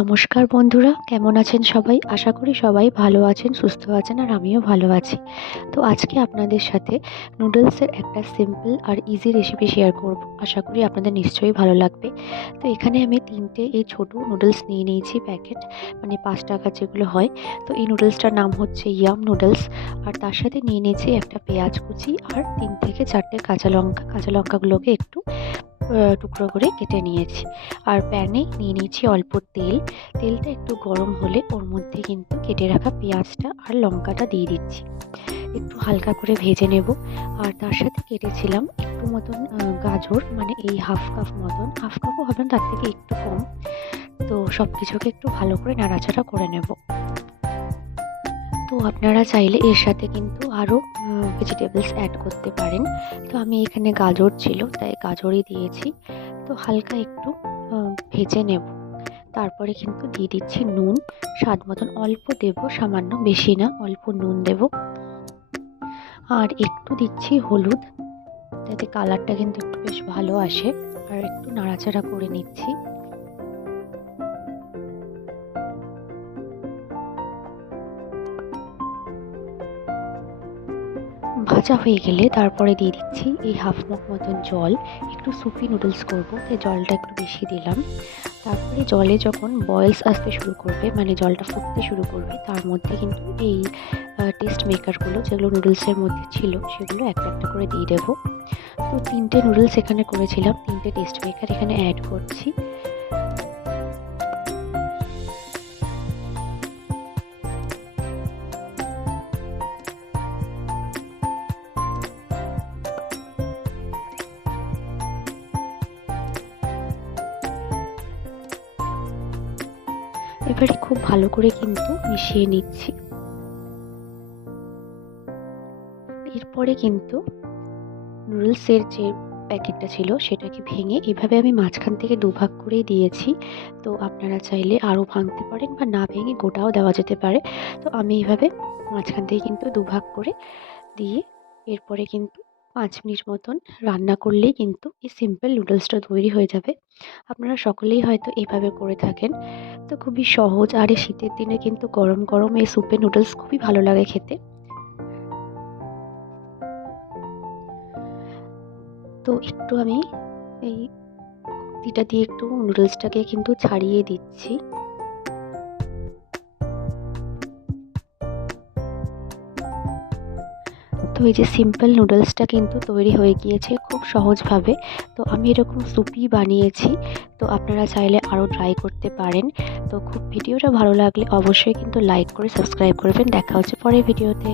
নমস্কার বন্ধুরা, কেমন আছেন সবাই? আশা করি সবাই ভালো আছেন, সুস্থ আছেন আর আমিও ভালো আছি। তো আজকে আপনাদের সাথে নুডলসের একটা সিম্পল আর ইজি রেসিপি শেয়ার করব। আশা করি আপনাদের নিশ্চয়ই ভালো লাগবে। তো এখানে আমি ৩টে এই ছোট নুডলস নিয়ে নিয়েছি প্যাকেট, মানে ৫ টাকার যেগুলো হয়। তো এই নুডলসটার নাম হচ্ছে ইয়াম নুডলস। আর তার সাথে নিয়ে নিয়েছি একটা পেঁয়াজ কুচি আর ৩ থেকে ৪টে কাঁচা লঙ্কা। কাঁচা লঙ্কাগুলোকে একটু টুকরো করে কেটে নিয়েছি। আর প্যানে নিয়ে নিয়েছি অল্প তেল। তেলটা একটু গরম হলে ওর মধ্যে কিন্তু কেটে রাখা পেঁয়াজটা আর লঙ্কাটা দিয়ে দিচ্ছি। একটু হালকা করে ভেজে নেব। আর তার সাথে কেটেছিলাম একটু মতন গাজর, মানে এই হাফ কাপ মতন, হাফ কাপও হবে না, তার থেকে একটু কম। তো সব কিছুকে একটু ভালো করে নাড়াচাড়া করে নেব। তো আপনারা চাইলে এর সাথে কিন্তু আরও ভেজিটেবলস অ্যাড করতে পারেন। তো আমি এখানে গাজর ছিল তাই গাজরই দিয়েছি। তো হালকা একটু ভেজে নেব। তারপরে কিন্তু দিয়ে দিচ্ছি নুন, স্বাদ মতন অল্প দেব, সামান্য, বেশি না, অল্প নুন দেব। আর একটু দিচ্ছি হলুদ, যাতে কালারটা কিন্তু একটু বেশ ভালো আসে। আর একটু নাড়াচাড়া করে নিচ্ছি। ভাজা হয়ে গেলে তারপরে দিয়ে দিচ্ছি এই হাফ মগ মতন জল। একটু সুপি নুডলস করব তাই জলটা একটু বেশি দিলাম। তারপরে জলে যখন বয়েলস আসতে শুরু করবে, মানে জলটা ফুটতে শুরু করবে, তার মধ্যে কিন্তু এই টেস্ট মেকারগুলো যেগুলো নুডলসের মধ্যে ছিল সেগুলো একটা একটা করে দিয়ে দেবো। তো 3টে নুডলস এখানে করেছিলাম, 3টে টেস্ট মেকার এখানে অ্যাড করছি। এবারে খুব ভালো করে কিন্তু মিশিয়ে নিচ্ছি। এরপরে কিন্তু নুডলসের যে প্যাকেটটা ছিল সেটাকে ভেঙে এভাবে আমি মাঝখান থেকে দুভাগ করে দিয়েছি। তো আপনারা চাইলে আরও ভাঙতে পারেন বা না ভেঙে গোটাও দেওয়া যেতে পারে। তো আমি এইভাবে মাঝখান থেকে কিন্তু দুভাগ করে দিয়ে এরপরে কিন্তু ৫ মিনিট মতন রান্না করলেই কিন্তু এই সিম্পল নুডলসটা তৈরি হয়ে যাবে। আপনারা সকলেই হয়তো এভাবে করে থাকেন। তো খুবই সহজ, আর এই শীতের দিনে কিন্তু গরম গরম এই স্যুপের নুডলস খুবই ভালো লাগে খেতে। তো একটু আমি এই খুন্তিটা দিয়ে একটু নুডলসটাকে কিন্তু ছাড়িয়ে দিচ্ছি। তো এই যে সিম্পল নুডলসটা কিন্তু তৈরি হয়ে গিয়েছে খুব সহজভাবে। তো আমি এরকম স্যুপি বানিয়েছি। তো আপনারা চাইলে আরও ট্রাই করতে পারেন। তো ভিডিওটা ভালো লাগলে অবশ্যই কিন্তু লাইক করে সাবস্ক্রাইব করবেন। দেখা হচ্ছে পরের ভিডিওতে।